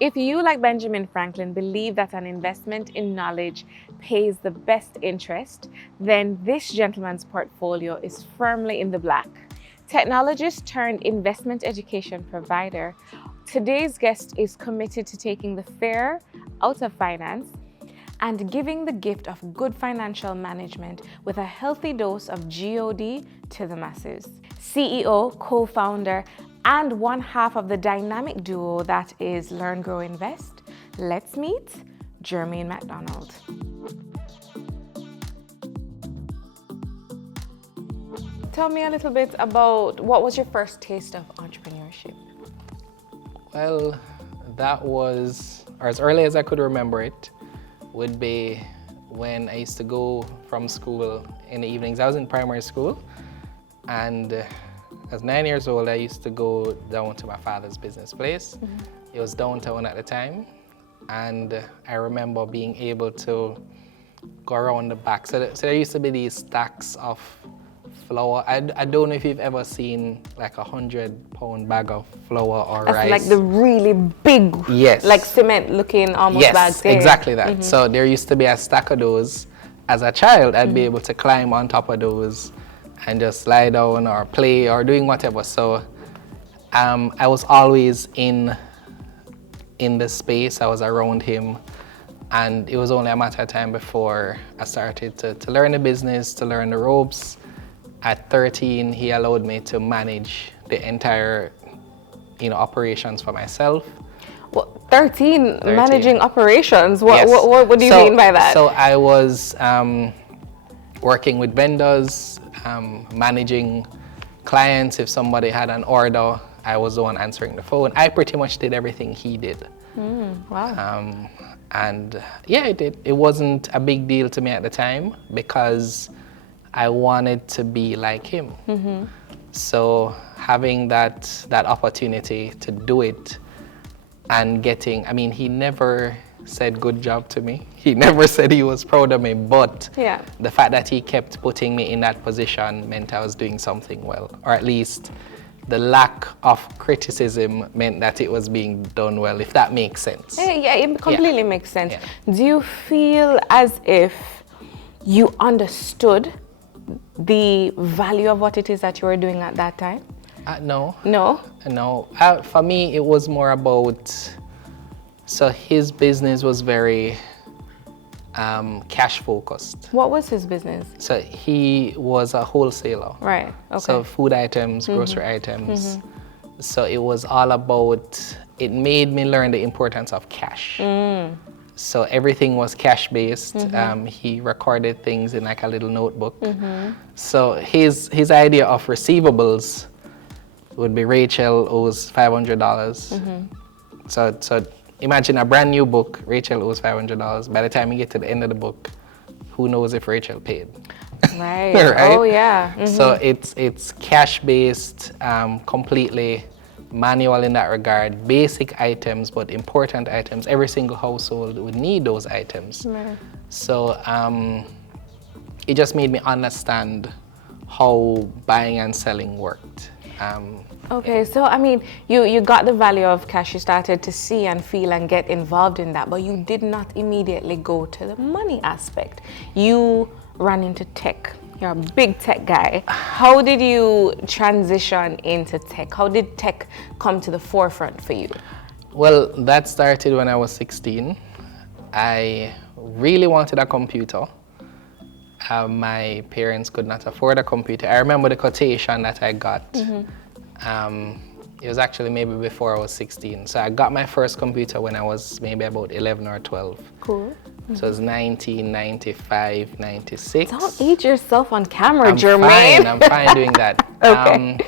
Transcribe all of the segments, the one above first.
If you, like Benjamin Franklin, believe that an investment in knowledge pays the best interest, then this gentleman's portfolio is firmly in the black. Technologist turned investment education provider, today's guest is committed to taking the fear out of finance and giving the gift of good financial management with a healthy dose of G.O.D to the masses. CEO, co-founder, and one half of the dynamic duo that is Learn, Grow, Invest. Let's meet Jermaine McDonald. Tell me a little bit about what was your first taste of entrepreneurship? Well, that was, or as early as I could remember it, would be when I used to go from school in the evenings. I was in primary school, and as 9 years old, I used to go down to my father's business place. It was downtown at the time, and I remember being able to go around the back. So there used to be these stacks of flour. I don't know if you've ever seen like 100-pound bag of flour or rice. Like the really big, yes, like cement looking almost yes, bags. Yes, exactly that. So there used to be a stack of those. As a child, I'd be able to climb on top of those and just lie down or play or doing whatever. So I was always in the space. I was around him, and it was only a matter of time before I started to learn the business, to learn the ropes. At 13, he allowed me to manage the entire, operations for myself. Well, 13, managing operations. What, yes. what do you mean by that? So I was working with vendors, managing clients. If somebody had an order, I was the one answering the phone. I pretty much did everything he did. Wow. And yeah, it wasn't a big deal to me at the time because I wanted to be like him. So having that opportunity to do it and he never said good job to me. He never said he was proud of me, but the fact that he kept putting me in that position meant I was doing something well, or at least the lack of criticism meant that it was being done well, if that makes sense. Yeah, it completely makes sense. Do you feel as if you understood the value of what it is that you were doing at that time? No. No? No. For me, it was more about, so his business was very cash focused. What was his business? So he was a wholesaler. Right, okay. So food items, grocery items. So it was all about, it made me learn the importance of cash. So everything was cash-based. He recorded things in like a little notebook. So his idea of receivables would be Rachel owes $500. So imagine a brand new book, Rachel owes $500. By the time you get to the end of the book, who knows if Rachel paid? Right. Right? Oh yeah. So it's cash-based, completely manual in that regard, basic items, but important items. Every single household would need those items. Right. So it just made me understand how buying and selling worked. Okay, so I mean, you got the value of cash, you started to see and feel and get involved in that, but you did not immediately go to the money aspect. You ran into tech. You're a big tech guy. How did you transition into tech? How did tech come to the forefront for you? Well, that started when I was 16. I really wanted a computer. My parents could not afford a computer. I remember the quotation that I got. It was actually maybe before I was 16. So I got my first computer when I was maybe about 11 or 12. Cool. So it was 1995, 96. Don't eat yourself on camera, Jermaine. I'm fine doing that. Okay.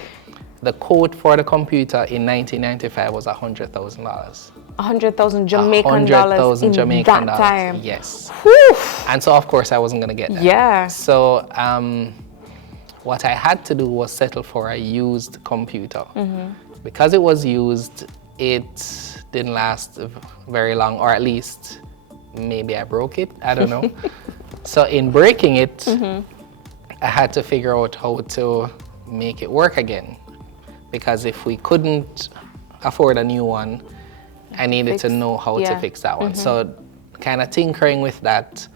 The quote for the computer in 1995 was $100,000. 100,000 Jamaican dollars in Jamaican that dollars. time. Yes. Whew. And so of course I wasn't gonna get that. Yeah. So what I had to do was settle for a used computer. Because it was used, it didn't last very long, or at least maybe I broke it, I don't know. So in breaking it, I had to figure out how to make it work again. Because if we couldn't afford a new one, I needed to know how to fix that one. So kind of tinkering with that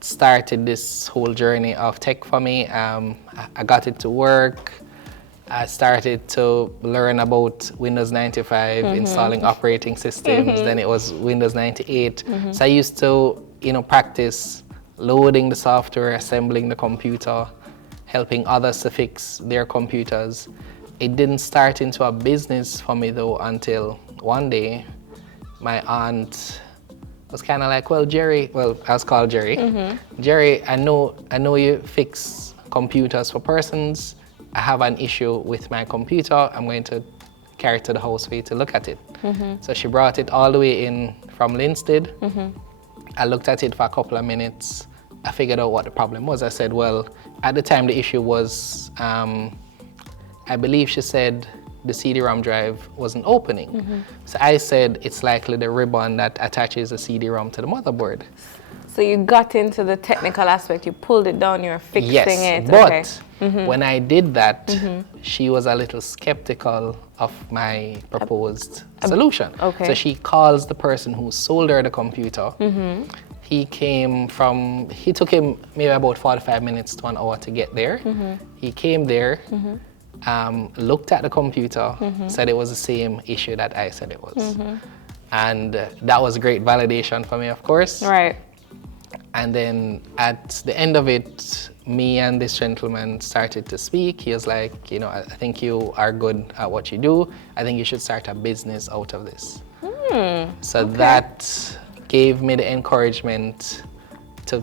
started this whole journey of tech for me. I got it to work. I started to learn about Windows 95, installing operating systems. Then it was Windows 98. So I used to, practice loading the software, assembling the computer, helping others to fix their computers. It didn't start into a business for me though until one day my aunt was kind of like, well, Jerry, I was called Jerry. Jerry, I know you fix computers for persons. I have an issue with my computer. I'm going to carry it to the house for you to look at it. So she brought it all the way in from Linstead. I looked at it for a couple of minutes. I figured out what the problem was. I said, well, at the time the issue was, I believe she said the CD-ROM drive wasn't opening. So I said, it's likely the ribbon that attaches the CD-ROM to the motherboard. So you got into the technical aspect, you pulled it down, you're fixing it. But when I did that, she was a little skeptical of my proposed solution. So she calls the person who sold her the computer. He took him maybe about 45 minutes to an hour to get there. He came there, looked at the computer, said it was the same issue that I said it was. And that was great validation for me, of course. Right. And then at the end of it, me and this gentleman started to speak. He was like, I think you are good at what you do. I think you should start a business out of this. So that gave me the encouragement to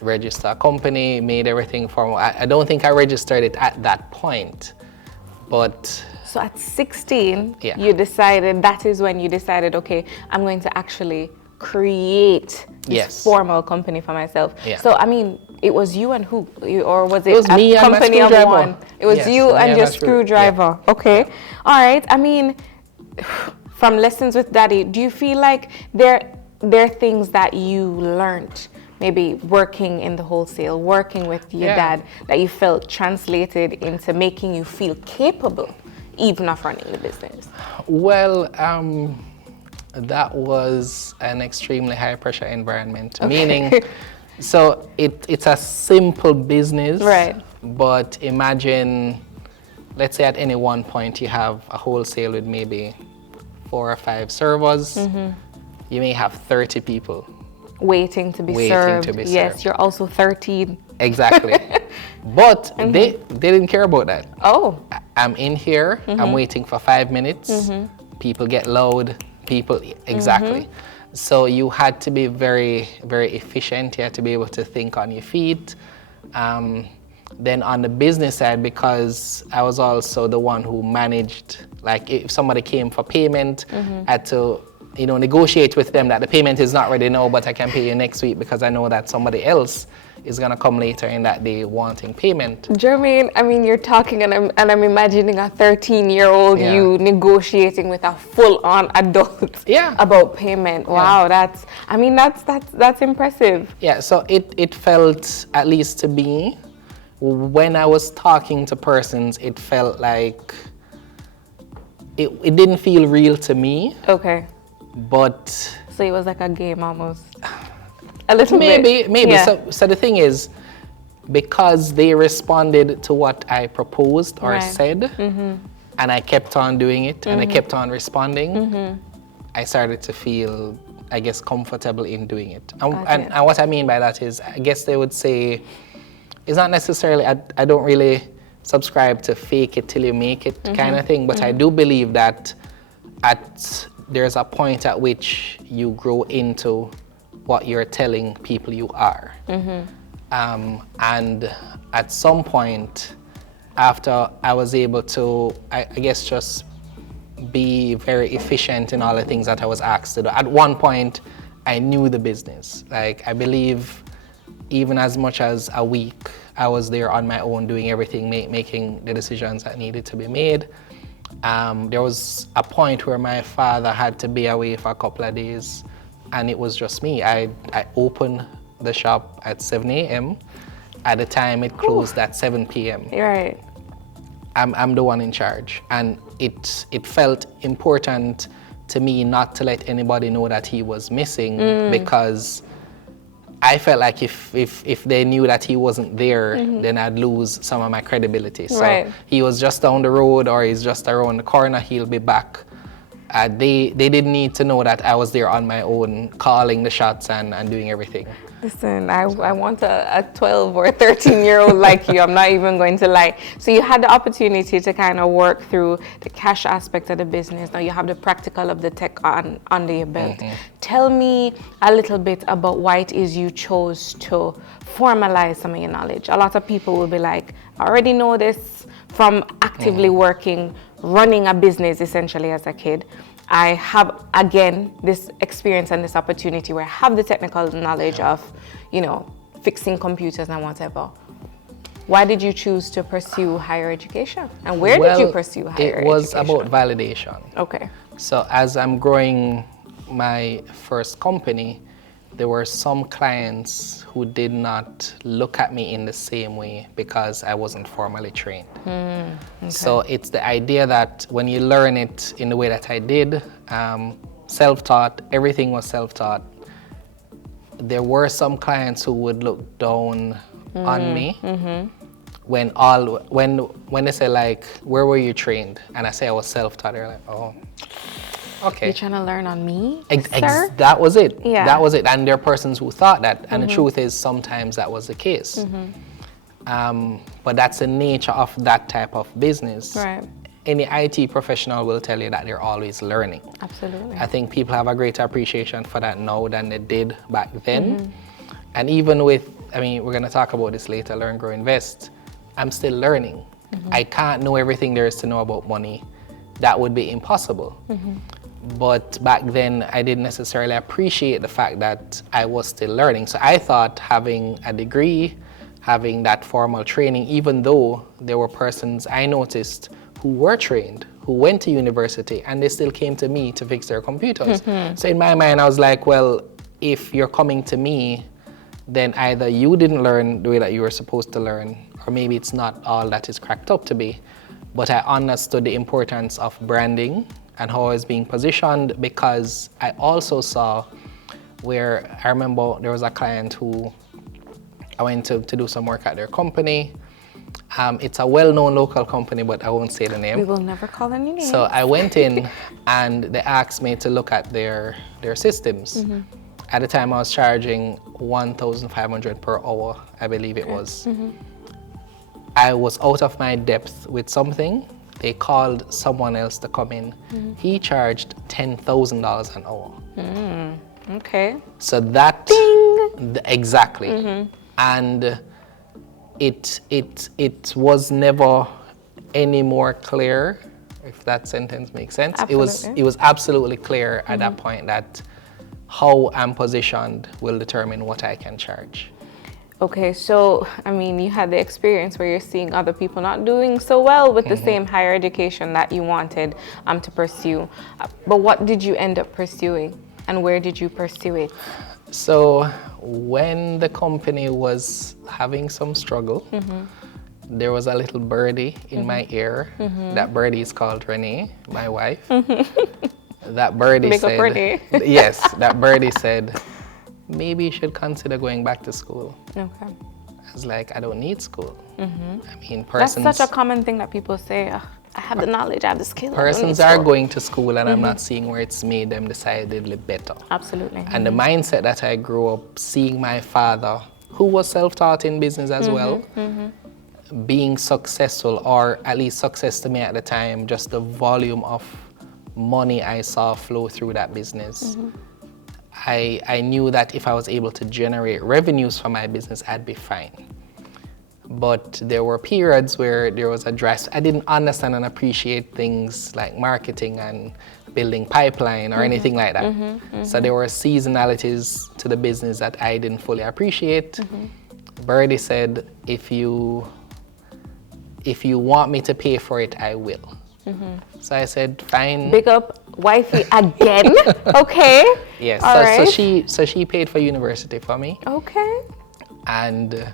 register a company, made everything formal. I don't think I registered it at that point, but... So at 16, you decided, that is when you decided, okay, I'm going to actually create this formal company for myself. So, I mean, it was you and who? Or was it a me company and of one? It was you and your screwdriver. Okay. All right. I mean, from Lessons with Daddy, do you feel like there are things that you learned, maybe working in the wholesale, working with your dad, that you felt translated into making you feel capable even of running the business? Well, that was an extremely high pressure environment, meaning, so it's a simple business, right? But imagine, let's say at any one point you have a wholesale with maybe 4 or 5 servers. You may have 30 people waiting to be served. Yes, you're also 13. Exactly. But they didn't care about that. Oh. I'm in here, I'm waiting for 5 minutes, people get loud, exactly. So you had to be very, very efficient. You had to be able to think on your feet. Then on the business side, because I was also the one who managed, like if somebody came for payment, I had to, negotiate with them that the payment is not ready now, but I can pay you next week because I know that somebody else is gonna come later in that day wanting payment. Jermaine, I mean, you're talking and I'm imagining a 13-year-old you negotiating with a full-on adult about payment. Wow, that's impressive. Yeah, so it felt, at least to me, when I was talking to persons, it felt like it didn't feel real to me. Okay. But so it was like a game almost. A little bit. Maybe. So the thing is, because they responded to what I proposed or said, and I kept on doing it, and I kept on responding, I started to feel, I guess, comfortable in doing it. And what I mean by that is, I guess they would say, it's not necessarily, I don't really subscribe to fake it till you make it kind of thing, but I do believe that there's a point at which you grow into what you're telling people you are. And at some point, after I was able to, I guess, just be very efficient in all the things that I was asked to do. At one point, I knew the business. Like, I believe even as much as a week, I was there on my own doing everything, making the decisions that needed to be made. There was a point where my father had to be away for a couple of days, and it was just me. I opened the shop at 7 a.m. At the time, it closed at 7 p.m. Right. I'm the one in charge, and it felt important to me not to let anybody know that he was missing, because I felt like if they knew that he wasn't there, then I'd lose some of my credibility. So he was just down the road, or he's just around the corner, he'll be back. They didn't need to know that I was there on my own, calling the shots and doing everything. Listen, I want a 12 or 13-year-old like you. I'm not even going to lie. So you had the opportunity to kind of work through the cash aspect of the business. Now you have the practical of the tech under your belt. Tell me a little bit about why it is you chose to formalize some of your knowledge. A lot of people will be like, I already know this from actively working, running a business essentially as a kid. I have, again, this experience and this opportunity where I have the technical knowledge of, you know, fixing computers and whatever. Why did you choose to pursue higher education? And where did you pursue higher education? It was about validation. Okay. So as I'm growing my first company, there were some clients who did not look at me in the same way because I wasn't formally trained. Okay. So it's the idea that when you learn it in the way that I did, self-taught, everything was self-taught. There were some clients who would look down on me when they say like, where were you trained? And I say I was self-taught. They're like, oh. Okay. You're trying to learn on me, sir? That was it. Yeah. That was it. And there are persons who thought that. And the truth is sometimes that was the case. But that's the nature of that type of business. Right. Any IT professional will tell you that they're always learning. Absolutely. I think people have a greater appreciation for that now than they did back then. And even with, I mean, we're going to talk about this later, Learn, Grow, Invest. I'm still learning. I can't know everything there is to know about money. That would be impossible. But back then, I didn't necessarily appreciate the fact that I was still learning. So I thought having a degree, having that formal training, even though there were persons I noticed who were trained, who went to university, and they still came to me to fix their computers. So in my mind, I was like, well, if you're coming to me, then either you didn't learn the way that you were supposed to learn, or maybe it's not all that is cracked up to be. But I understood the importance of branding and how I was being positioned, because I also saw where I remember there was a client who I went to do some work at their company. It's a well-known local company, but I won't say the name. We will never call any names. So I went in and they asked me to look at their systems. At the time I was charging $1,500 per hour, I believe it was. I was out of my depth with something. They called someone else to come in. He charged $10,000 an hour. Okay. So that, Ding! Exactly. And it was never any more clear, if that sentence makes sense. Absolutely. It was absolutely clear at that point that how I'm positioned will determine what I can charge. Okay, so, I mean, you had the experience where you're seeing other people not doing so well with the same higher education that you wanted to pursue. But what did you end up pursuing, and where did you pursue it? So, when the company was having some struggle, there was a little birdie in my ear. That birdie is called Renee, my wife. That birdie Make said, a birdie. yes, that birdie said, maybe you should consider going back to school. Okay. I was like, I don't need school. I mean, That's persons... such a common thing that people say, "Ugh, I have the knowledge, I have the skill. Persons are going to school, and I'm not seeing where it's made them decidedly better. Absolutely. And the mindset that I grew up seeing my father, who was self-taught in business as well, being successful, or at least success to me at the time, just the volume of money I saw flow through that business. I knew that if I was able to generate revenues for my business, I'd be fine. But there were periods where there was a drastic, I didn't understand and appreciate things like marketing and building pipeline or anything like that. So there were seasonalities to the business that I didn't fully appreciate. Birdie said, if you want me to pay for it, I will. So I said, fine. Big up wifey again. Okay. Yes. All right. So she paid for university for me. Okay. And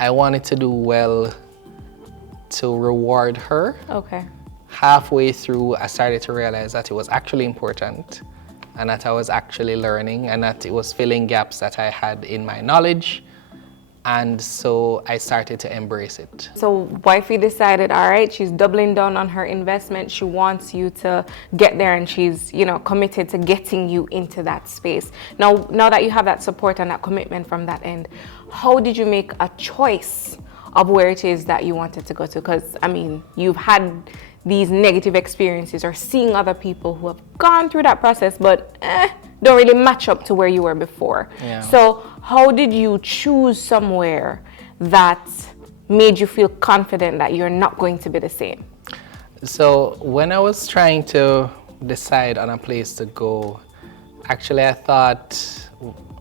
I wanted to do well to reward her. Okay. halfway through, I started to realize that it was actually important and that I was actually learning and that it was filling gaps that I had in my knowledge. And so I started to embrace it. So wifey decided, all right, she's doubling down on her investment. She wants you to get there, and she's, committed to getting you into that space. Now that you have that support and that commitment from that end, how did you make a choice of where it is that you wanted to go to? Because, you've had these negative experiences or seeing other people who have gone through that process, but don't really match up to where you were before. Yeah. So how did you choose somewhere that made you feel confident that you're not going to be the same? So when I was trying to decide on a place to go, actually I thought,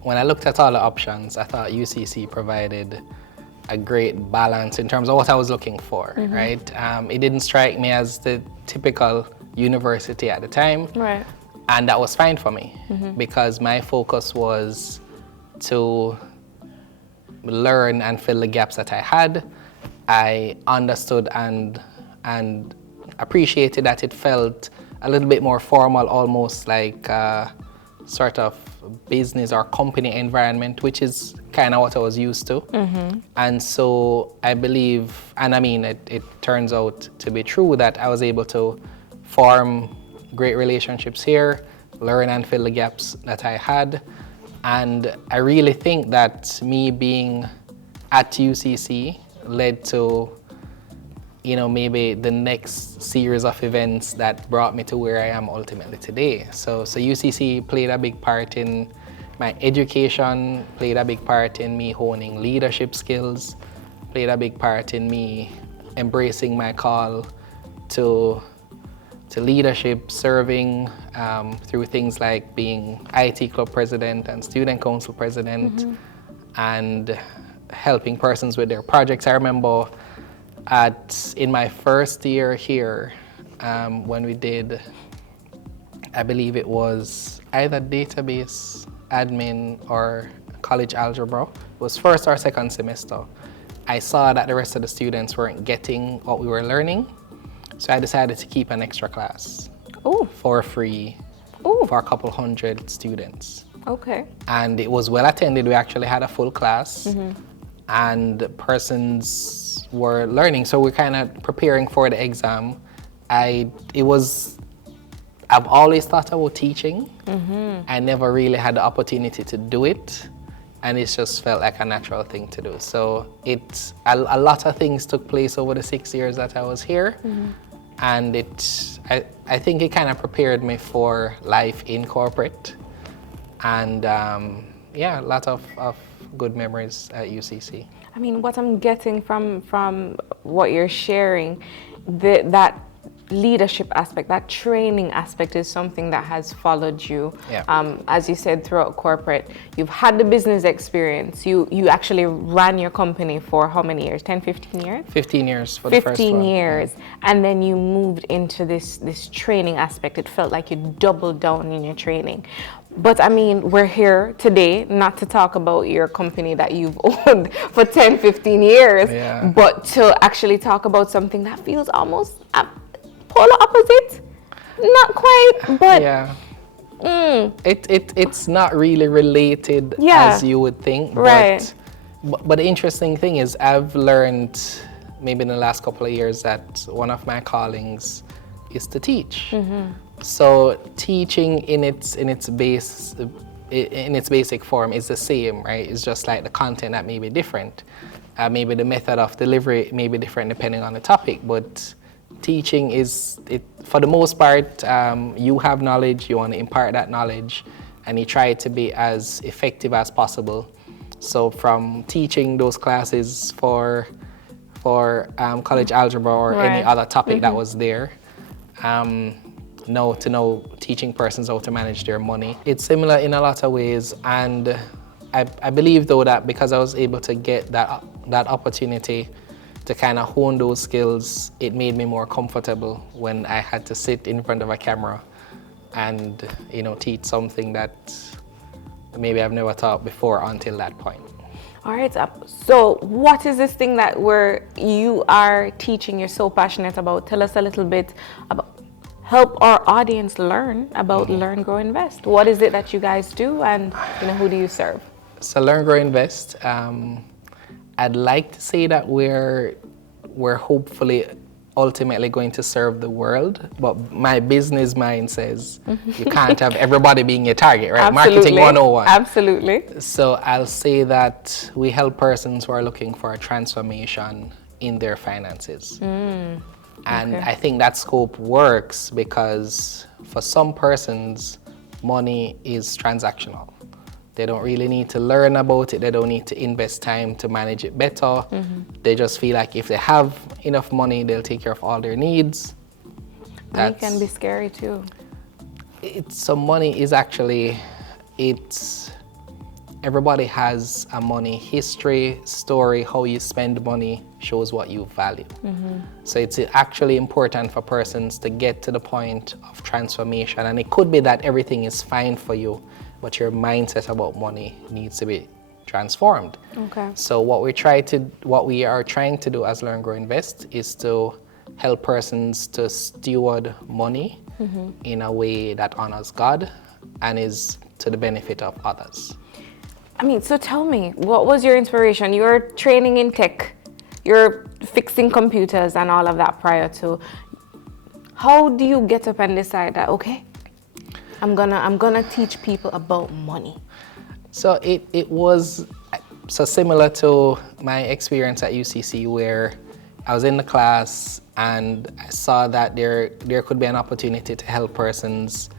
when I looked at all the options, I thought UCC provided a great balance in terms of what I was looking for, right? It didn't strike me as the typical university at the time. Right. And that was fine for me because my focus was to learn and fill the gaps that I had. I understood and appreciated that it felt a little bit more formal, almost like a sort of business or company environment, which is kind of what I was used to. And so I believe, and it turns out to be true that I was able to form great relationships here, learn and fill the gaps that I had. And I really think that me being at UCC led to, maybe the next series of events that brought me to where I am ultimately today. So UCC played a big part in my education, played a big part in me honing leadership skills, played a big part in me embracing my call to leadership, serving through things like being IT club president and student council president and helping persons with their projects. I remember in my first year here, when we did, I believe it was either database admin or college algebra. It was first or second semester. I saw that the rest of the students weren't getting what we were learning. So I decided to keep an extra class for free for a couple hundred students. Okay. And it was well attended. We actually had a full class and persons were learning. So we're kind of preparing for the exam. I've always thought about teaching. I never really had the opportunity to do it. And it just felt like a natural thing to do. So a lot of things took place over the 6 years that I was here. And I think it kind of prepared me for life in corporate. And a lot of good memories at UCC. What I'm getting from what you're sharing, that leadership aspect, that training aspect is something that has followed you. As you said, throughout corporate, you've had the business experience. You actually ran your company for how many years? 10, 15 years? 15 years for the first one. 15 years. And then you moved into this training aspect. It felt like you doubled down in your training. But we're here today not to talk about your company that you've owned for 10, 15 years, but to actually talk about something that feels almost polar opposite. Not quite, but it's not really related as you would think. Right. But the interesting thing is I've learned maybe in the last couple of years that one of my callings is to teach. So teaching in its basic form is the same, right? It's just like the content that may be different. Maybe the method of delivery may be different depending on the topic, but teaching for the most part, you have knowledge, you want to impart that knowledge, and you try to be as effective as possible. So from teaching those classes for college algebra or any other topic that was there, now teaching persons how to manage their money. It's similar in a lot of ways, and I believe though that because I was able to get that opportunity to kind of hone those skills, it made me more comfortable when I had to sit in front of a camera and teach something that maybe I've never taught before until that point. All right. So what is this thing that you are teaching? You're so passionate about. Tell us a little bit about. Help our audience learn about Learn, Grow, Invest. What is it that you guys do, and who do you serve? So Learn, Grow, Invest. I'd like to say that we're hopefully ultimately going to serve the world, but my business mind says you can't have everybody being your target, right? Absolutely. Marketing 101. Absolutely. So I'll say that we help persons who are looking for a transformation in their finances. And I think that scope works because for some persons, money is transactional. They don't really need to learn about it. They don't need to invest time to manage it better. They just feel like if they have enough money, they'll take care of all their needs. Money can be scary too. So money is actually, everybody has a money history, story. How you spend money shows what you value. So it's actually important for persons to get to the point of transformation. And it could be that everything is fine for you, but your mindset about money needs to be transformed. Okay. So what we are trying to do as Learn, Grow, Invest is to help persons to steward money in a way that honors God and is to the benefit of others. So tell me, what was your inspiration? You're training in tech, you're fixing computers and all of that prior to. How do you get up and decide that, okay, I'm gonna teach people about money? So it was so similar to my experience at UCC, where I was in the class and I saw that there could be an opportunity to help persons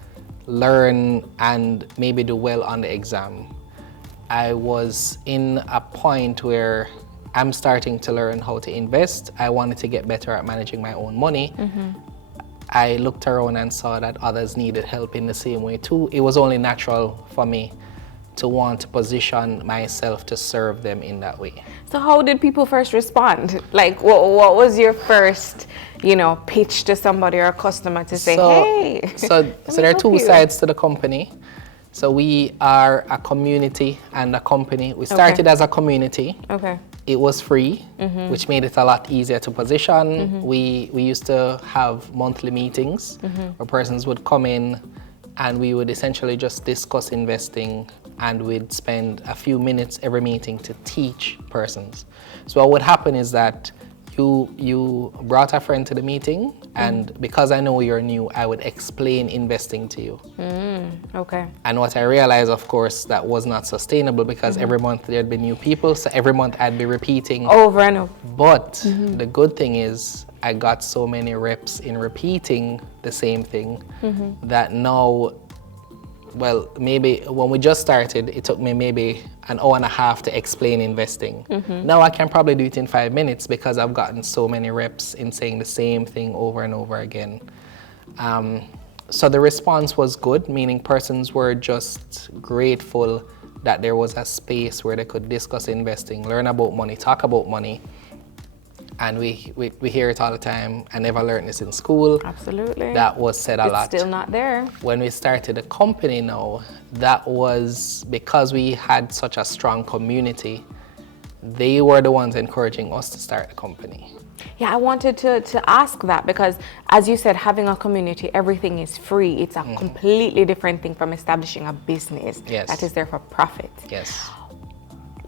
learn and maybe do well on the exam. I was in a point where I'm starting to learn how to invest. I wanted to get better at managing my own money. I looked around and saw that others needed help in the same way too. It was only natural for me to want to position myself to serve them in that way. So how did people first respond? Like, what was your first, pitch to somebody or a customer to say, hey? So there are two sides to the company. So we are a community and a company. We started as a community. Okay. It was free, which made it a lot easier to position. We used to have monthly meetings where persons would come in and we would essentially just discuss investing, and we'd spend a few minutes every meeting to teach persons. So what would happen is that you brought a friend to the meeting, and because I know you're new, I would explain investing to you. Okay. And what I realized, of course, that was not sustainable because every month there'd be new people, so every month I'd be repeating. Over and over. But the good thing is I got so many reps in repeating the same thing that now, well, maybe when we just started, it took me maybe an hour and a half to explain investing. Now I can probably do it in 5 minutes because I've gotten so many reps in saying the same thing over and over again. So the response was good, meaning persons were just grateful that there was a space where they could discuss investing, learn about money, talk about money. And we hear it all the time. I never learned this in school. Absolutely. That was said a lot. It's still not there. When we started the company now, that was because we had such a strong community. They were the ones encouraging us to start the company. Yeah, I wanted to ask that because, as you said, having a community, everything is free. It's a completely different thing from establishing a business that is there for profit. Yes.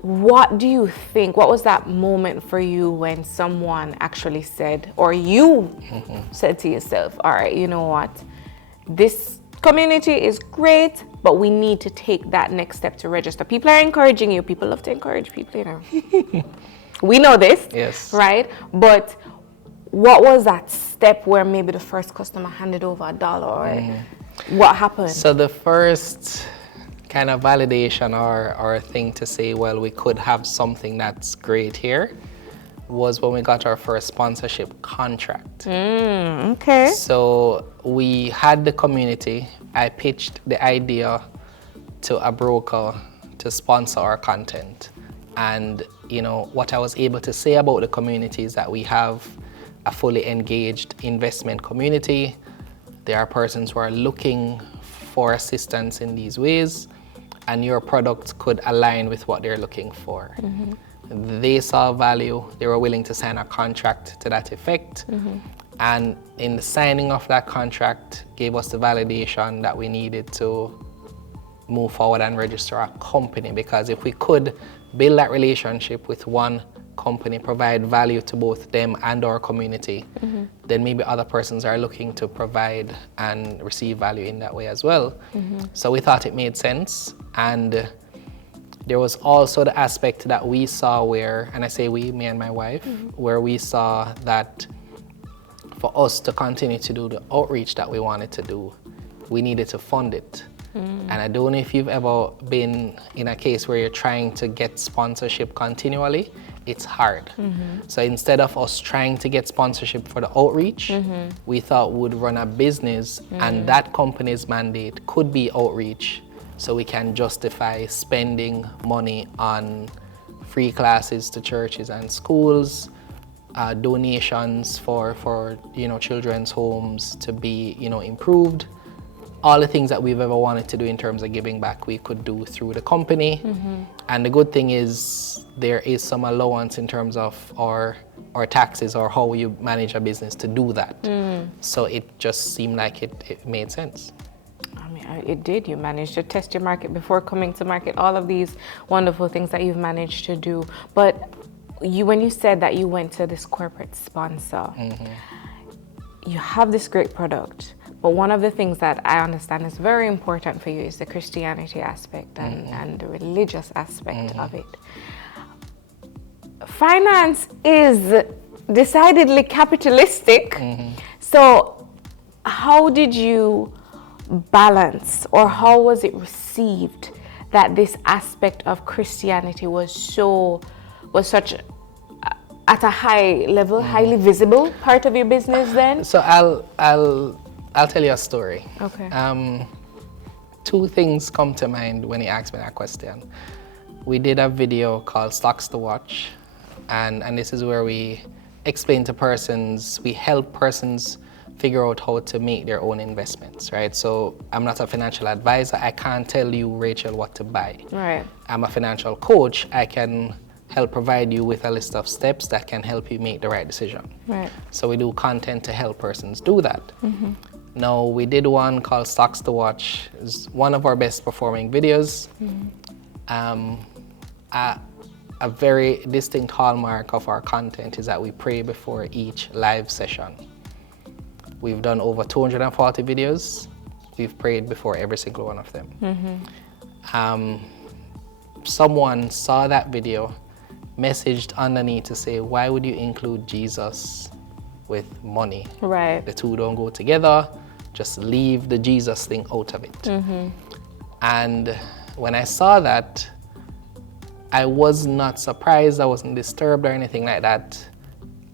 What do you think? What was that moment for you when someone actually said, or you said to yourself, all right, you know what? This community is great, but we need to take that next step to register. People are encouraging you. People love to encourage people, We know this, yes, right? But what was that step where maybe the first customer handed over $1 or what happened? So the first kind of validation or thing to say, well, we could have something that's great here, was when we got our first sponsorship contract. Okay. So we had the community. I pitched the idea to a broker to sponsor our content. And what I was able to say about the community is that we have a fully engaged investment community. There are persons who are looking for assistance in these ways. and your product could align with what they're looking for. They saw value, they were willing to sign a contract to that effect. And in the signing of that contract gave us the validation that we needed to move forward and register a company, because if we could build that relationship with one company, provide value to both them and our community, then maybe other persons are looking to provide and receive value in that way as well. So we thought it made sense. And there was also the aspect that we saw where, and I say we, me and my wife, where we saw that for us to continue to do the outreach that we wanted to do, we needed to fund it. And I don't know if you've ever been in a case where you're trying to get sponsorship continually, it's hard. So instead of us trying to get sponsorship for the outreach, we thought we'd run a business and that company's mandate could be outreach, so we can justify spending money on free classes to churches and schools, donations for children's homes to be improved. All the things that we've ever wanted to do in terms of giving back, we could do through the company. And the good thing is there is some allowance in terms of our taxes or how you manage a business to do that. So it just seemed like it made sense. I mean, it did. You managed to test your market before coming to market, all of these wonderful things that you've managed to do. But when you said that you went to this corporate sponsor, you have this great product. But one of the things that I understand is very important for you is the Christianity aspect and the religious aspect of it. Finance is decidedly capitalistic. So how did you balance, or how was it received that this aspect of Christianity was such at a high level, highly visible part of your business then? So I'll tell you a story. Okay. Two things come to mind when you ask me that question. We did a video called Stocks to Watch, and this is where we explain to persons, we help persons figure out how to make their own investments, right? So I'm not a financial advisor. I can't tell you, Rachel, what to buy. Right. I'm a financial coach. I can help provide you with a list of steps that can help you make the right decision. Right. So we do content to help persons do that. Now, we did one called Stocks to Watch. It's one of our best performing videos. A very distinct hallmark of our content is that we pray before each live session. We've done over 240 videos. We've prayed before every single one of them. Someone saw that video, messaged underneath to say, why would you include Jesus with money? Right. The two don't go together. Just leave the Jesus thing out of it. And when I saw that, I was not surprised, I wasn't disturbed or anything like that.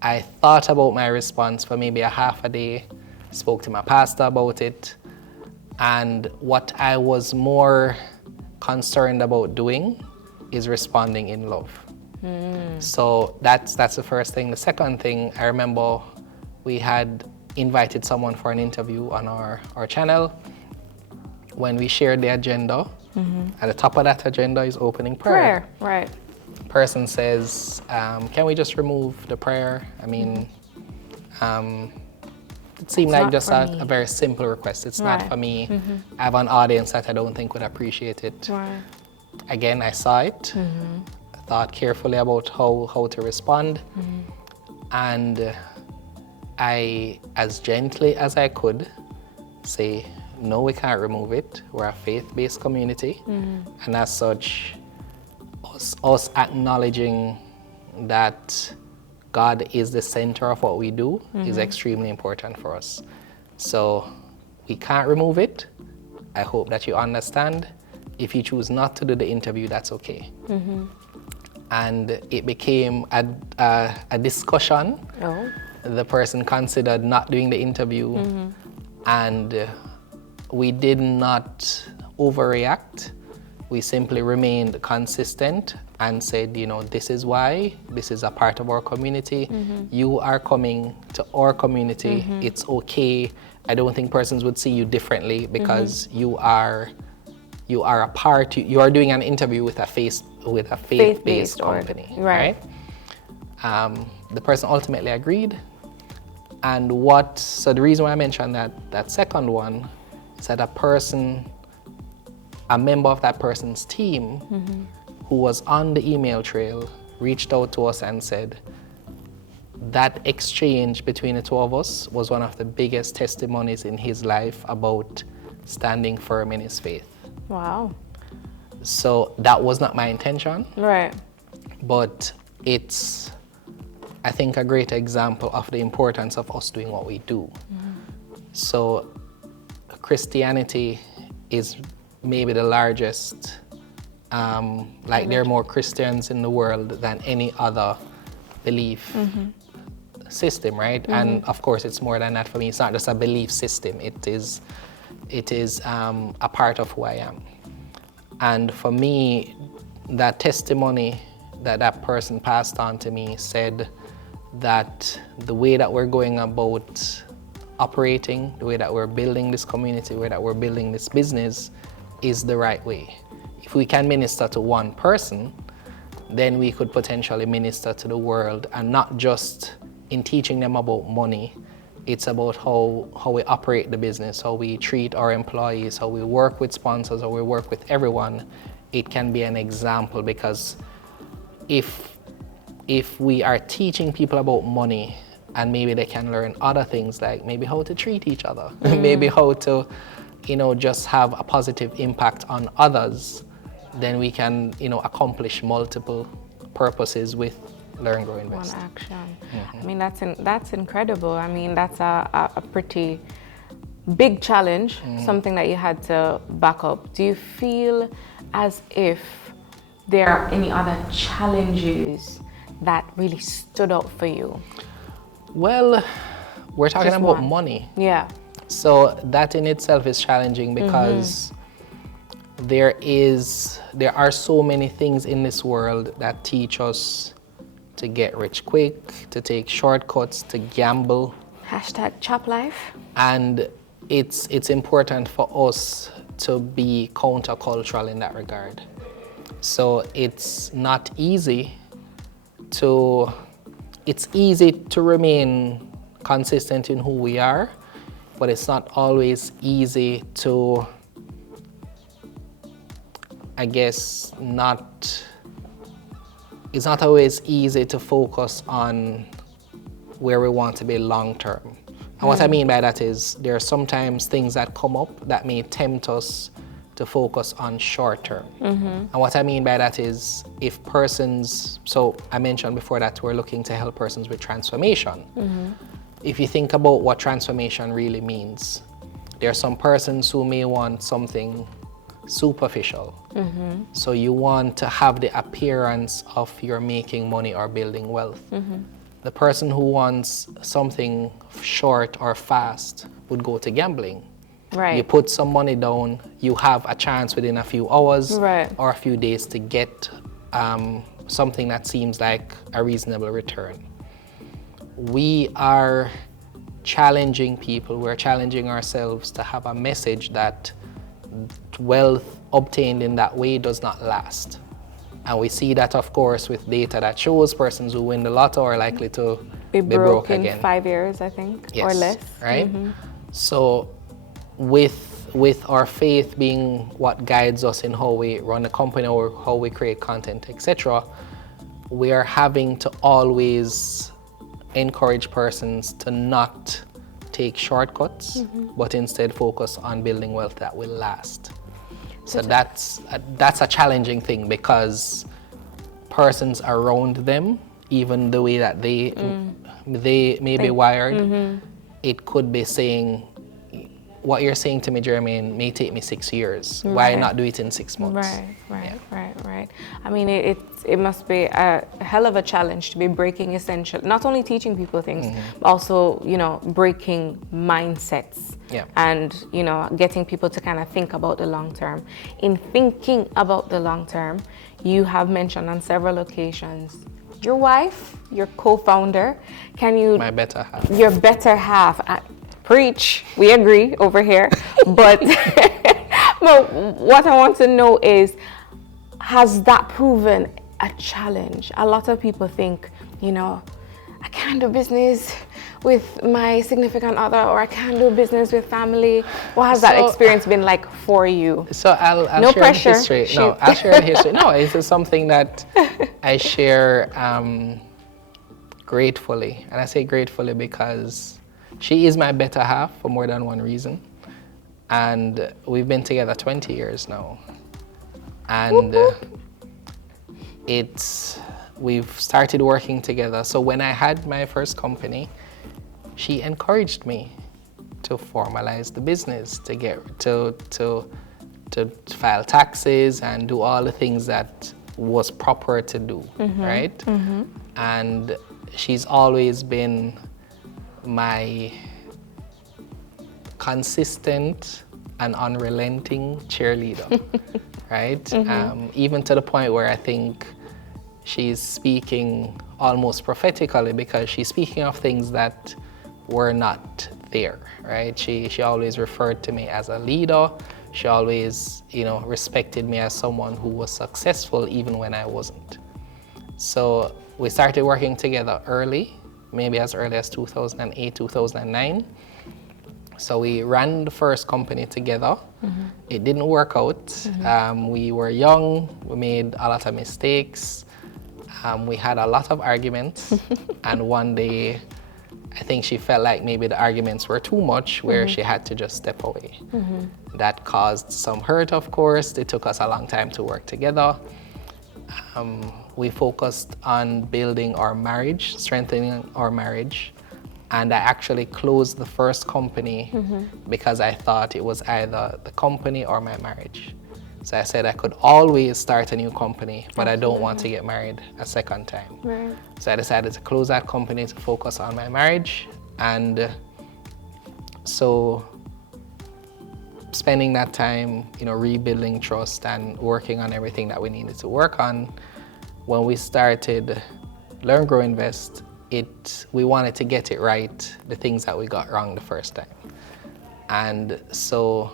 I thought about my response for maybe a half a day, spoke to my pastor about it, and what I was more concerned about doing is responding in love. So that's the first thing. The second thing, I remember we had invited someone for an interview on our channel. When we shared the agenda, at the top of that agenda is opening prayer. Right. Person says, can we just remove the prayer? I mean, it seemed like just a very simple request. It's not for me. I have an audience that I don't think would appreciate it. Again, I saw it, thought carefully about how to respond, and I, as gently as I could, say, no, we can't remove it. We're a faith-based community, and as such, us acknowledging that God is the center of what we do is extremely important for us. So we can't remove it. I hope that you understand. If you choose not to do the interview, that's okay. And it became a discussion. The person considered not doing the interview, and we did not overreact. We simply remained consistent and said, this is why, this is a part of our community. You are coming to our community. It's okay. I don't think persons would see you differently because you you are a part, you are doing an interview with a faith-based company, right? The person ultimately agreed. And so the reason why I mentioned that second one is that a member of that person's team who was on the email trail reached out to us and said, that exchange between the two of us was one of the biggest testimonies in his life about standing firm in his faith. Wow. So that was not my intention. Right. But it's, I think, a great example of the importance of us doing what we do. So Christianity is maybe the largest, there are more Christians in the world than any other belief system, right? And of course, it's more than that for me. It's not just a belief system. It is a part of who I am. And for me, that testimony that person passed on to me said that the way that we're going about operating, the way that we're building this community, the way that we're building this business is the right way. If we can minister to one person, then we could potentially minister to the world, and not just in teaching them about money. It's about how we operate the business, how we treat our employees, how we work with sponsors, how we work with everyone. It can be an example, because if we are teaching people about money, and maybe they can learn other things, like maybe how to treat each other, maybe how to, just have a positive impact on others, then we can, accomplish multiple purposes with Learn, Grow, Invest. One action. I mean, that's incredible. I mean, that's a pretty big challenge, something that you had to back up. Do you feel as if there are any other challenges that really stood out for you? Well, we're talking Just about one. money. Yeah. So that in itself is challenging, because there are so many things in this world that teach us to get rich quick, to take shortcuts, to gamble. #chop life. And it's important for us to be countercultural in that regard. So it's not easy to remain consistent in who we are, but it's not always easy to, it's not always easy to focus on where we want to be long term. And what I mean by that is there are sometimes things that come up that may tempt us to focus on short term. And what I mean by that is so I mentioned before that we're looking to help persons with transformation. If you think about what transformation really means, there are some persons who may want something superficial. So you want to have the appearance of you're making money or building wealth. The person who wants something short or fast would go to gambling. Right. You put some money down, you have a chance within a few hours or a few days to get something that seems like a reasonable return. We are challenging people, we're challenging ourselves to have a message that wealth obtained in that way does not last. And we see that, of course, with data that shows persons who win the lotto are likely to be broke again. In 5 years, I think, Yes, or less. right? So with our faith being what guides us in how we run a company or how we create content, etc., we are having to always encourage persons to not take shortcuts, but instead focus on building wealth that will last. So that's a challenging thing, because persons around them, even the way that they may be wired, it could be saying, what you're saying to me, Jermaine, may take me 6 years. Why not do it in 6 months? Right. I mean, it must be a hell of a challenge to be breaking not only teaching people things, but also, breaking mindsets. And, getting people to kind of think about the long term. In thinking about the long term, you have mentioned on several occasions your wife, your co-founder. My better half. Your better half. Preach, we agree over here. But Well, what I want to know is, has that proven a challenge? A lot of people think, I can't do business with my significant other, or I can't do business with family. What has that experience been like for you? So I'll No share pressure. the history. No, I'll share the history. No, it's something that I share gratefully. And I say gratefully because she is my better half for more than one reason. And we've been together 20 years now. And we've started working together. So when I had my first company, she encouraged me to formalize the business, to get to file taxes and do all the things that was proper to do, right? And she's always been my consistent and unrelenting cheerleader, right? Even to the point where I think she's speaking almost prophetically, because she's speaking of things that were not there, right? She always referred to me as a leader. She always, respected me as someone who was successful even when I wasn't. So we started working together early, maybe as early as 2008, 2009. So we ran the first company together. It didn't work out. We were young, we made a lot of mistakes. We had a lot of arguments. And one day, I think she felt like maybe the arguments were too much, where she had to just step away. That caused some hurt, of course. It took us a long time to work together. We focused on building our marriage, strengthening our marriage. And I actually closed the first company because I thought it was either the company or my marriage. So I said I could always start a new company, but I don't want to get married a second time. Right. So I decided to close that company to focus on my marriage. And so spending that time, rebuilding trust and working on everything that we needed to work on, when we started Learn, Grow, Invest, we wanted to get it right, the things that we got wrong the first time. And so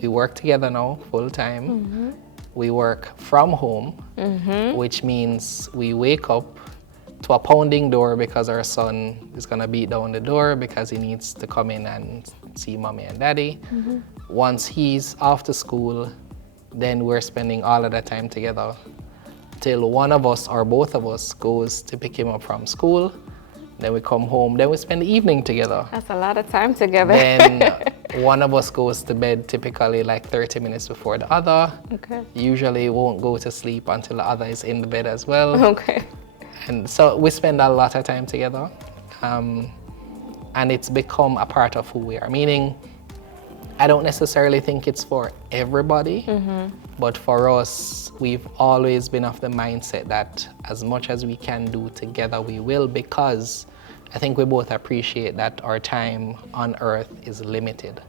we work together now full time. We work from home, which means we wake up to a pounding door because our son is gonna beat down the door because he needs to come in and see mommy and daddy. Once he's off to school, then we're spending all of that time together till one of us or both of us goes to pick him up from school. Then we come home, then we spend the evening together. That's a lot of time together. Then one of us goes to bed typically like 30 minutes before the other. Okay. Usually won't go to sleep until the other is in the bed as well. Okay. And so we spend a lot of time together. And it's become a part of who we are. Meaning, I don't necessarily think it's for everybody, but for us, we've always been of the mindset that as much as we can do together, we will, because I think we both appreciate that our time on earth is limited.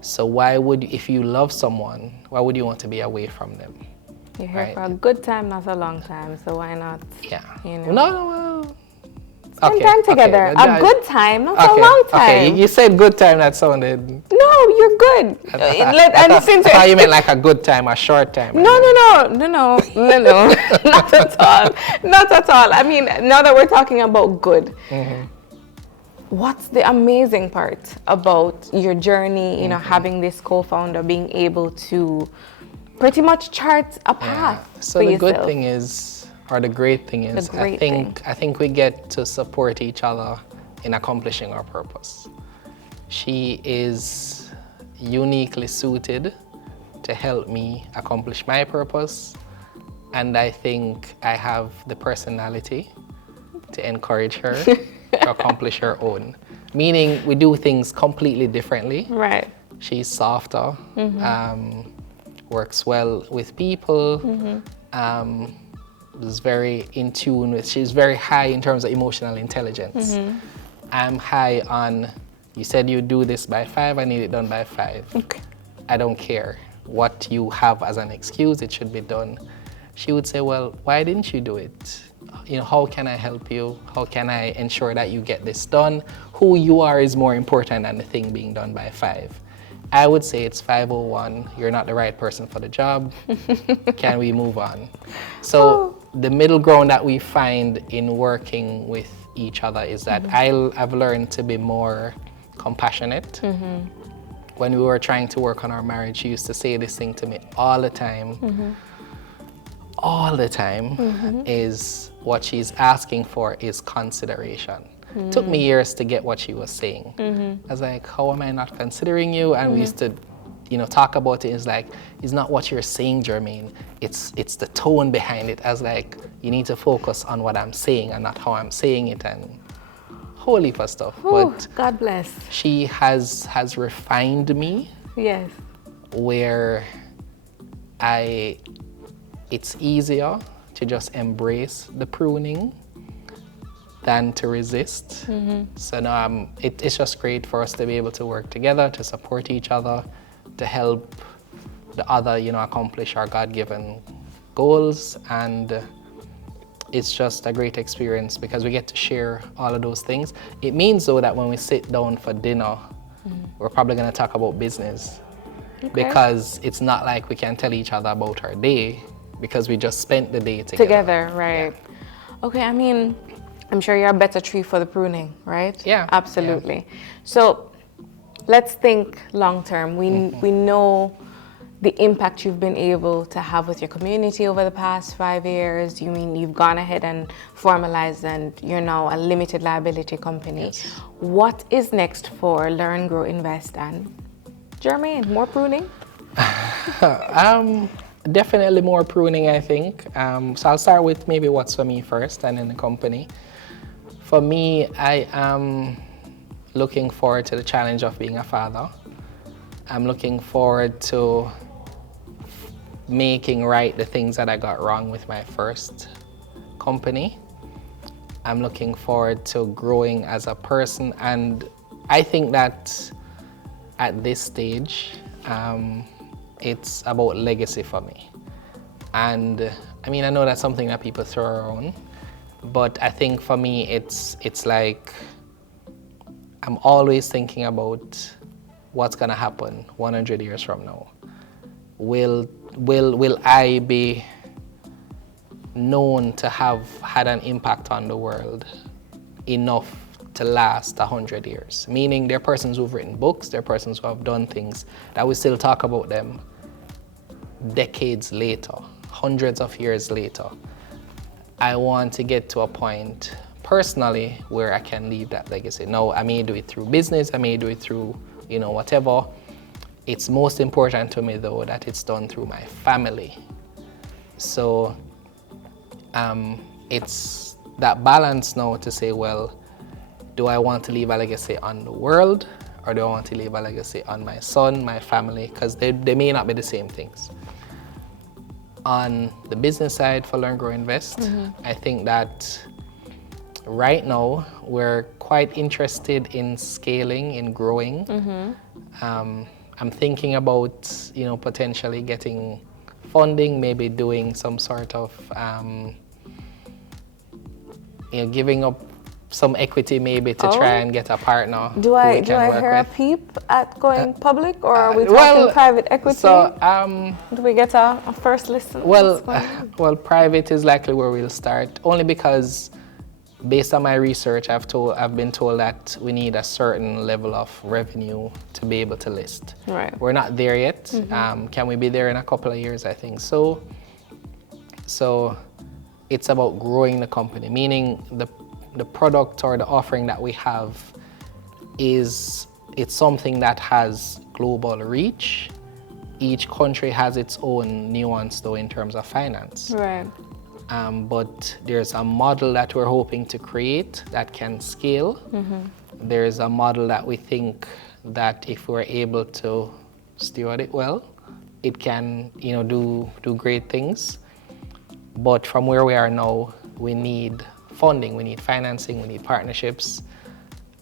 So if you love someone, why would you want to be away from them? You're here for a good time, not a long time, so why not? Yeah. No. Spend time together. Okay. A good time, not a long time. Okay, you said good time, that sounded... No, you're good. I thought you meant like a good time, a short time. No. Not at all. Not at all. I mean, now that we're talking about good, what's the amazing part about your journey, having this co-founder, being able to pretty much chart a path So for the yourself? good thing is, or the great thing is, I think we get to support each other in accomplishing our purpose. She is uniquely suited to help me accomplish my purpose, and I think I have the personality to encourage her to accomplish her own. Meaning, we do things completely differently. Right. She's softer, works well with people, is very in tune with, she's very high in terms of emotional intelligence. I'm high on, you said you do this by 5, I need it done by 5. Okay. I don't care what you have as an excuse, it should be done. She would say, well, why didn't you do it? How can I help you? How can I ensure that you get this done? Who you are is more important than the thing being done by 5. I would say it's 501. You're not the right person for the job. Can we move on? So the middle ground that we find in working with each other is that I've learned to be more compassionate. When we were trying to work on our marriage, she used to say this thing to me all the time. All the time is what she's asking for is consideration. Took me years to get what she was saying. I was like, how am I not considering you? And we used to, talk about it. It's like, it's not what you're saying, Jermaine. It's the tone behind it. I was like, you need to focus on what I'm saying and not how I'm saying it, and whole heap of stuff. But God bless. she has refined me. Yes. Where it's easier to just embrace the pruning than to resist. So now it's just great for us to be able to work together, to support each other, to help the other, accomplish our God-given goals. And it's just a great experience because we get to share all of those things. It means though that when we sit down for dinner, we're probably going to talk about business. Because it's not like we can tell each other about our day because we just spent the day together. Right. Yeah. Okay, I'm sure you're a better tree for the pruning, right? Yeah. Absolutely. Yeah. So let's think long term. We know the impact you've been able to have with your community over the past 5 years. You mean you've gone ahead and formalized and you're now a limited liability company. Yes. What is next for Learn, Grow, Invest and Jermaine? More pruning? Definitely more pruning, I think. So I'll start with maybe what's for me first and then the company. For me, I am looking forward to the challenge of being a father. I'm looking forward to making right the things that I got wrong with my first company. I'm looking forward to growing as a person, and I think that at this stage, it's about legacy for me. And I know that's something that people throw around, but I think for me, it's like I'm always thinking about what's gonna happen 100 years from now. Will I be known to have had an impact on the world enough to last 100 years? Meaning there are persons who've written books, there are persons who have done things that we still talk about them decades later, hundreds of years later. I want to get to a point personally where I can leave that legacy. Now, I may do it through business, I may do it through, whatever. It's most important to me though that it's done through my family. So it's that balance now to say, well, do I want to leave a legacy on the world or do I want to leave a legacy on my son, my family? Because they may not be the same things. On the business side for Learn, Grow, Invest, I think that right now we're quite interested in scaling, in growing. I'm thinking about, potentially getting funding, maybe doing some sort of, giving up some equity maybe to try and get a partner. Do I hear a peep at going public, or are we talking private equity? So, do we get a first listen? Well, private is likely where we'll start, only because based on my research, I've been told that we need a certain level of revenue to be able to list. Right. We're not there yet. Can we be there in a couple of years? I think so. So it's about growing the company, meaning the product or the offering that we have it's something that has global reach. Each country has its own nuance though in terms of finance. Right. But there's a model that we're hoping to create that can scale. There's a model that we think that if we're able to steward it well, it can, do great things. But from where we are now, we need funding, we need financing, we need partnerships.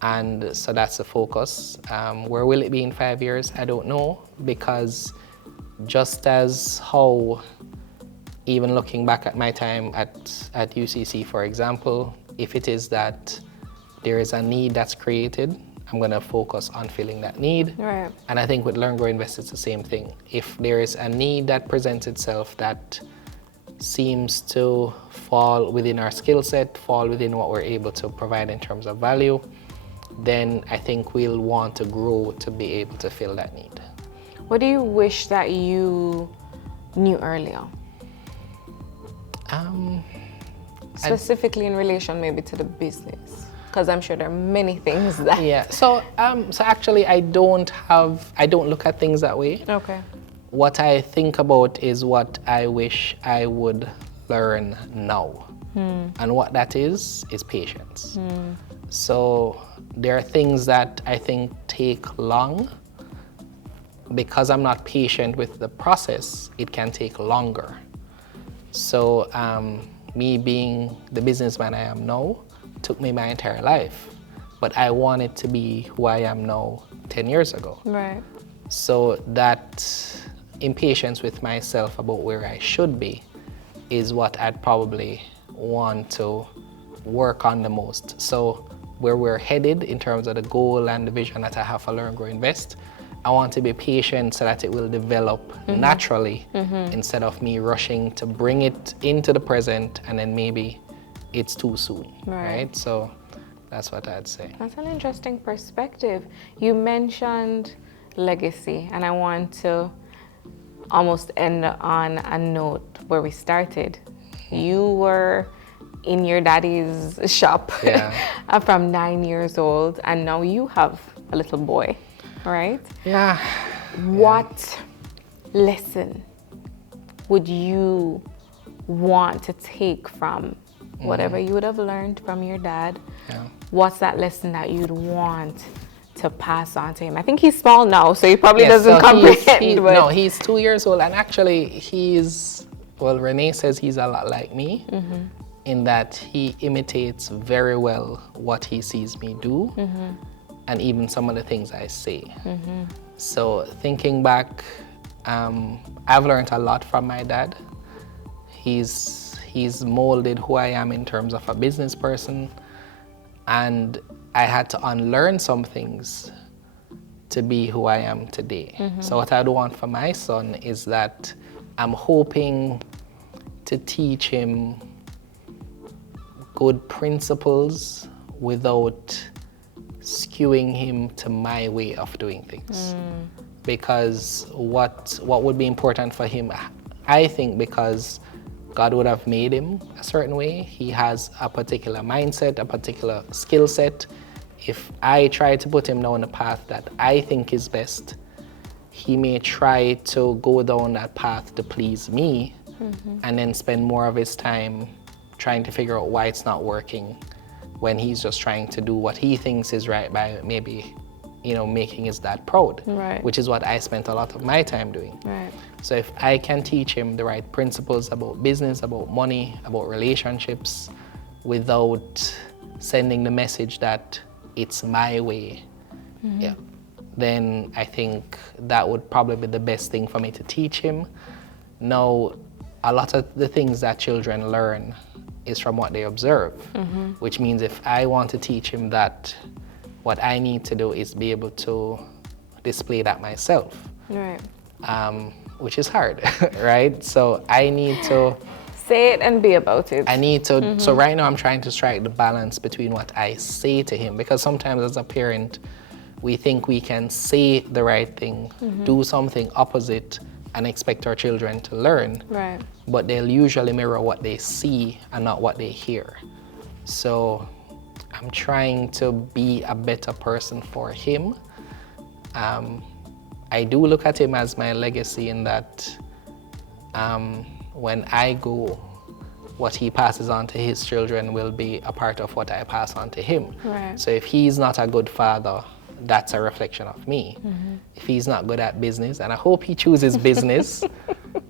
And so that's the focus. Where will it be in 5 years? I don't know, because just as how, even looking back at my time at UCC, for example, if it is that there is a need that's created I'm going to focus on filling that need. Right. And I think with Learn, Grow, Invest, it's the same thing. If there is a need that presents itself that seems to fall within our skill set, fall within what we're able to provide in terms of value, then I think we'll want to grow to be able to fill that need. What do you wish that you knew earlier? Specifically in relation maybe to the business, because I'm sure there are many things that. Yeah. So actually, I don't look at things that way. Okay. What I think about is what I wish I would learn now, and what that is patience. So there are things that I think take long. Because I'm not patient with the process, it can take longer. So me being the businessman I am now took me my entire life, but I wanted to be who I am now 10 years ago. Right. So that impatience with myself about where I should be is what I'd probably want to work on the most. So where we're headed in terms of the goal and the vision that I have for Learn, Grow, Invest, I want to be patient so that it will develop naturally instead of me rushing to bring it into the present and then maybe it's too soon, right? So that's what I'd say. That's an interesting perspective. You mentioned legacy, and I want to almost end on a note where we started. You were in your daddy's shop from 9 years old, and now you have a little boy. Right? Yeah. What lesson would you want to take from whatever you would have learned from your dad? Yeah. What's that lesson that you'd want to pass on to him? I think he's small now, so he probably doesn't comprehend. No, he's 2 years old, and actually Renee says he's a lot like me in that he imitates very well what he sees me do. And even some of the things I say. So thinking back, I've learned a lot from my dad. He's molded who I am in terms of a business person, and I had to unlearn some things to be who I am today. So what I want for my son is that I'm hoping to teach him good principles without skewing him to my way of doing things. Because what would be important for him, I think, because God would have made him a certain way, he has a particular mindset, a particular skill set. If I try to put him down the path that I think is best, he may try to go down that path to please me and then spend more of his time trying to figure out why it's not working, when he's just trying to do what he thinks is right by maybe, making his dad proud, which is what I spent a lot of my time doing. Right. So if I can teach him the right principles about business, about money, about relationships, without sending the message that it's my way, then I think that would probably be the best thing for me to teach him. Now, a lot of the things that children learn is from what they observe, which means if I want to teach him that, what I need to do is be able to display that myself, which is hard, right? So I need to say it and be about it. I need to, so right now I'm trying to strike the balance between what I say to him, because sometimes as a parent, we think we can say the right thing, do something opposite, and expect our children to learn. Right. But they'll usually mirror what they see and not what they hear. So I'm trying to be a better person for him. I do look at him as my legacy in that when I go, what he passes on to his children will be a part of what I pass on to him. Right. So if he's not a good father, that's a reflection of me. If he's not good at business, and I hope he chooses business,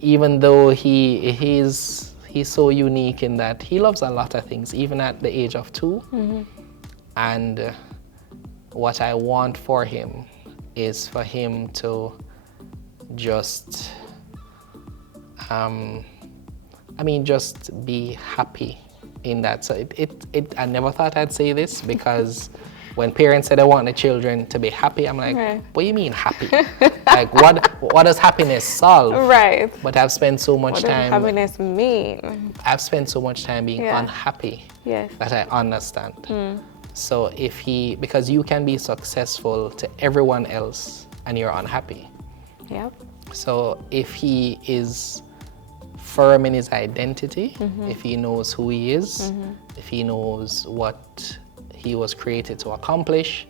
even though he's so unique in that he loves a lot of things, even at the age of 2. And what I want for him is for him to just, just be happy in that. So I never thought I'd say this because When parents say they want the children to be happy, I'm like, Right. what do you mean happy? Like, what does happiness solve? Right. But I've spent so much What does time. happiness mean? I've spent so much time being Yeah. unhappy Yes. that I understand. So because you can be successful to everyone else and you're unhappy. Yep. So if he is firm in his identity, if he knows who he is, if he knows what he was created to accomplish,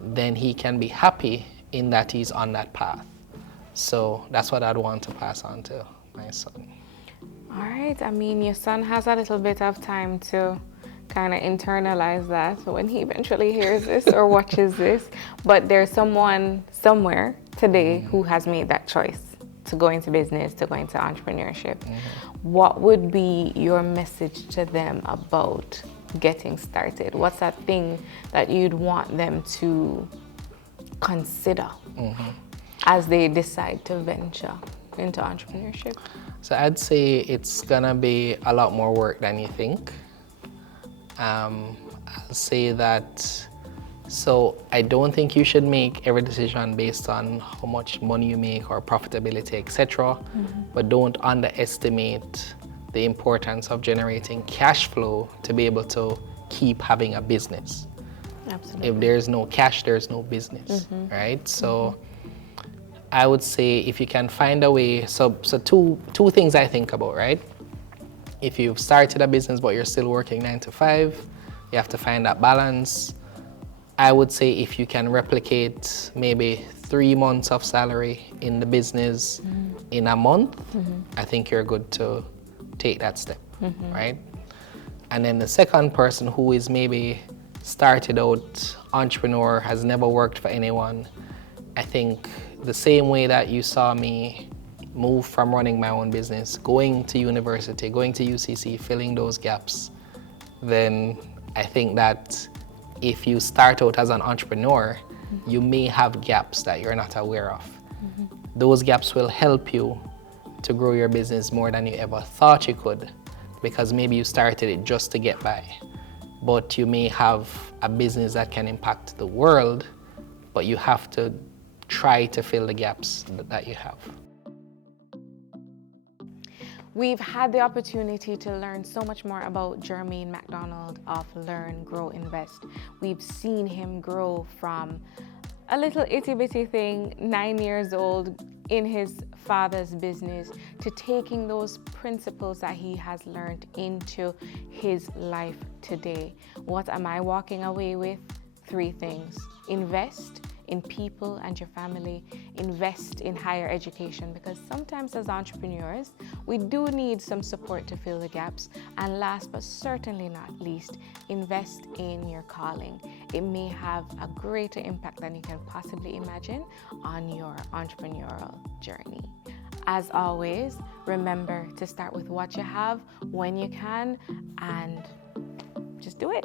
then he can be happy in that he's on that path. So that's what I'd want to pass on to my son. All right. I mean, your son has a little bit of time to kind of internalize that when he eventually hears this or watches this. But there's someone somewhere today who has made that choice to go into business, to go into entrepreneurship. What would be your message to them about getting started? What's that thing that you'd want them to consider as they decide to venture into entrepreneurship? So I'd say it's gonna be a lot more work than you think. I'll say that, so I don't think you should make every decision based on how much money you make or profitability, etc. But don't underestimate the importance of generating cash flow to be able to keep having a business. Absolutely. If there's no cash, there's no business, right? So I would say if you can find a way, so two things I think about, right? If you've started a business but you're still working 9 to 5, you have to find that balance. I would say if you can replicate maybe 3 months of salary in the business in a month, I think you're good to take that step, right? And then the second person who is maybe started out entrepreneur, has never worked for anyone, I think the same way that you saw me move from running my own business, going to university, going to UCC, filling those gaps, then I think that if you start out as an entrepreneur, you may have gaps that you're not aware of. Those gaps will help you to grow your business more than you ever thought you could, because maybe you started it just to get by. But you may have a business that can impact the world, but you have to try to fill the gaps that you have. We've had the opportunity to learn so much more about Jermaine McDonald of Learn, Grow, Invest. We've seen him grow from a little itty bitty thing, 9 years old, in his father's business, to taking those principles that he has learned into his life today. What am I walking away with? 3 things. Invest in people and your family. Invest in higher education, because sometimes as entrepreneurs, we do need some support to fill the gaps. And last but certainly not least, invest in your calling. It may have a greater impact than you can possibly imagine on your entrepreneurial journey. As always, remember to start with what you have, when you can, and just do it.